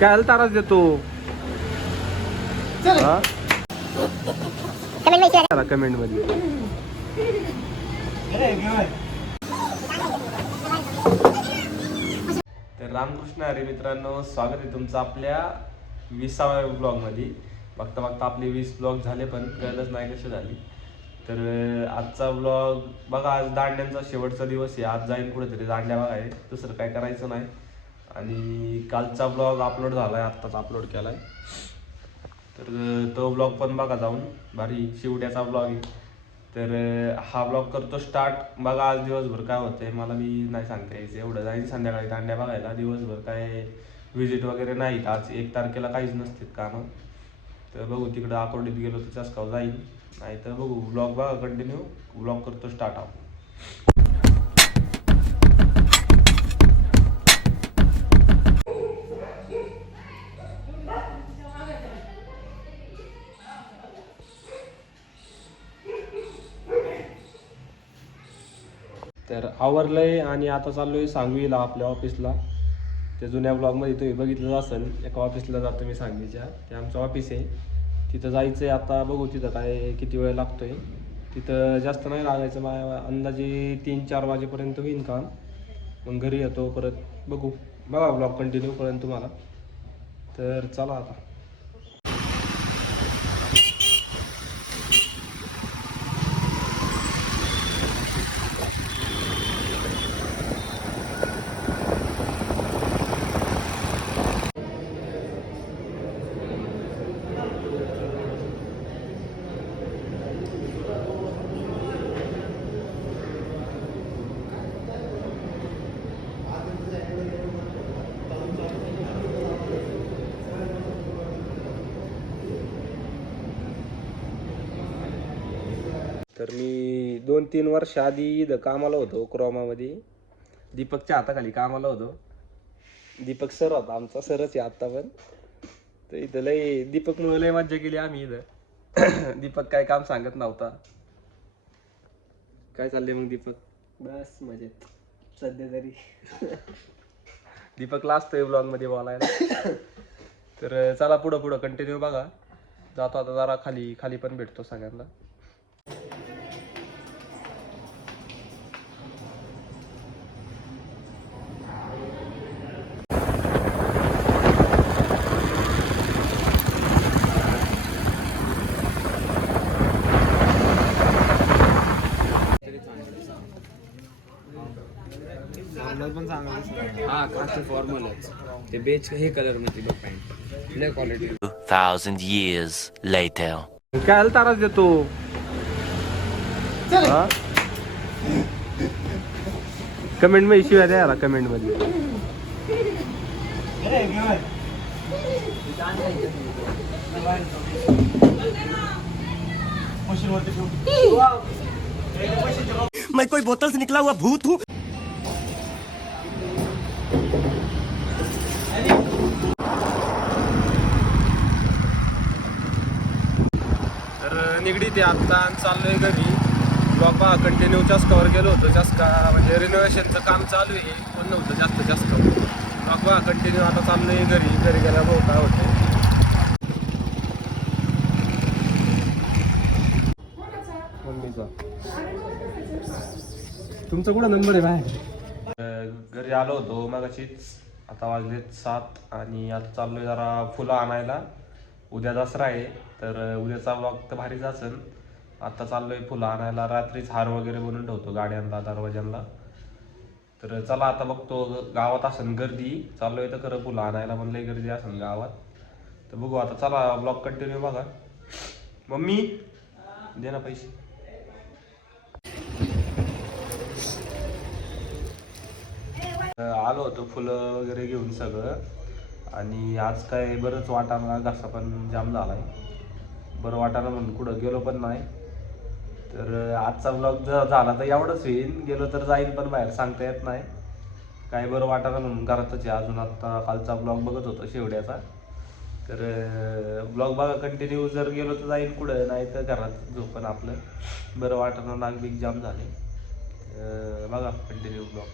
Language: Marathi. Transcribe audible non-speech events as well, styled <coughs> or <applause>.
काय ताराच देतो? कमेंटमध्ये तर रामकृष्ण हरी मित्रांनो स्वागत आहे तुमचं आपल्या विसाव्या ब्लॉगमध्ये. बघता बघता आपले वीस ब्लॉग झाले पण कळलंच नाही कसे झाली. तर आजचा ब्लॉग बघा आज दांड्यांचा शेवटचा दिवस आहे. आज जाईल कुठेतरी दांड्या बघाय दुसरं काय करायचं नाही. आणि कालचा ब्लॉग अपलोड झाला आहे आत्ताच अपलोड केला आहे तर तो ब्लॉग पण बघा जाऊन. भारी शिवड्याचा ब्लॉग आहे. तर हा ब्लॉग करतो स्टार्ट बघा आज दिवसभर काय होतंय. मला मी नाही सांगता यायचं. एवढं जाईल संध्याकाळी दांड्या बघायला. दिवसभर काय व्हिजिट वगैरे नाहीत. आज एक तारखेला काहीच नसतात कामं. तर बघू तिकडं आकोर्डीत गेलो तर चासकाव जाईल नाही तर बघू ब्लॉग बघा कंटिन्यू ब्लॉग करतो स्टार्ट आपण तर आवरलंय आणि आता चाललोय सांगवीला आपल्या ऑफिसला त्या जुन्या ब्लॉगमध्ये तुम्ही बघितलं असेल एका ऑफिसला जातो मी सांगवीच्या. ते आमचं ऑफिस आहे. तिथं जायचं आहे आता बघू तिथं काय किती वेळ लागतो आहे तिथं जास्त नाही लागायचं माझ्या अंदाजे तीन चार वाजेपर्यंत होईन काम. मग घरी येतो परत बघू. बघा ब्लॉग कंटिन्यू करेन तुम्हाला. तर चला आता. तर मी दोन तीन वर्ष आधी इथं कामाला होतो क्रोमामध्ये. दीपकच्या हाताखाली कामाला होतो. दीपक सर होता आमचा सरच आहे आत्ता पण. तर इथं लय दीपकमुळे लय मज्जा केली आम्ही इथं. <coughs> दीपक काय काम सांगत नव्हता. काय चाललंय मग दीपक? बस मजेत. सध्या तरी. <laughs> दीपकला असतोय ब्लॉगमध्ये बोलायला. <coughs> तर चला पुढं पुढं कंटिन्यू बघा. जातो आता जरा खाली खाली पण भेटतो सगळ्यांना. हा खास फॉर्मलच ते बेच हे कलरमध्ये बघ पॅन्ट लय क्वालिटी 2,000 years later. काय आलं ताराच देतो कमेंटमध्ये शिवाय द्या याला कमेंटमध्ये. मैं कोई बोतल से निकला हुआ भूत हूँ। तर निगडी ते आत्ता चाललोय घरी. बाबा कंटिन्यू चस्कावर गेलो होतो. चस्का म्हणजे रिनोव्हेशनचं काम चालू आहे. पण नव्हतं जास्त जास्त. बाबा कंटिन्यू आता चाललोय घरी. घरी गेल्या भाऊ काय होते मम्मीचा. तुमचा कुठं नंबर आहे बाहेर? घरी आलो होतो. मगाशीच. आता वाजलेत सात आणि आता चाललोय जरा फुलं आणायला. उद्या दसरा आहे तर उद्याचा ब्लॉग तर भारीच असेल. आता चाललोय फुलं आणायला रात्रीच हार वगैरे बनवून ठेवतो गाड्यांना दरवाज्यांना. तर चला आता बघतो गावात असेल गर्दी. चाललोय तर खरं फुलं आणायला पण लई गर्दी असेल गावात. तर बघू आता चला ब्लॉग कंटिन्यू बघा. मम्मी दे ना पैसे. आलो होतो फुलं वगैरे घेऊन सगळं. आणि आज काय बरंच वाटाणा घासा पण जाम झाला आहे बरं वाटाणा म्हणून कुठं गेलो पण नाही. तर आजचा ब्लॉग जर झाला तर एवढंच होईल. गेलो तर जाईल पण बाहेर सांगता येत नाही. काय बरं वाटाणा म्हणून घरातच आहे अजून आत्ता कालचा ब्लॉग बघत होतो शेवड्याचा. तर ब्लॉग बघा कंटिन्यू जर गेलो तर जाईल कुठं नाही तर घरात झोपण आपलं. बरं वाटाणा नाग बिग जाम झाले. बघा कंटिन्यू ब्लॉग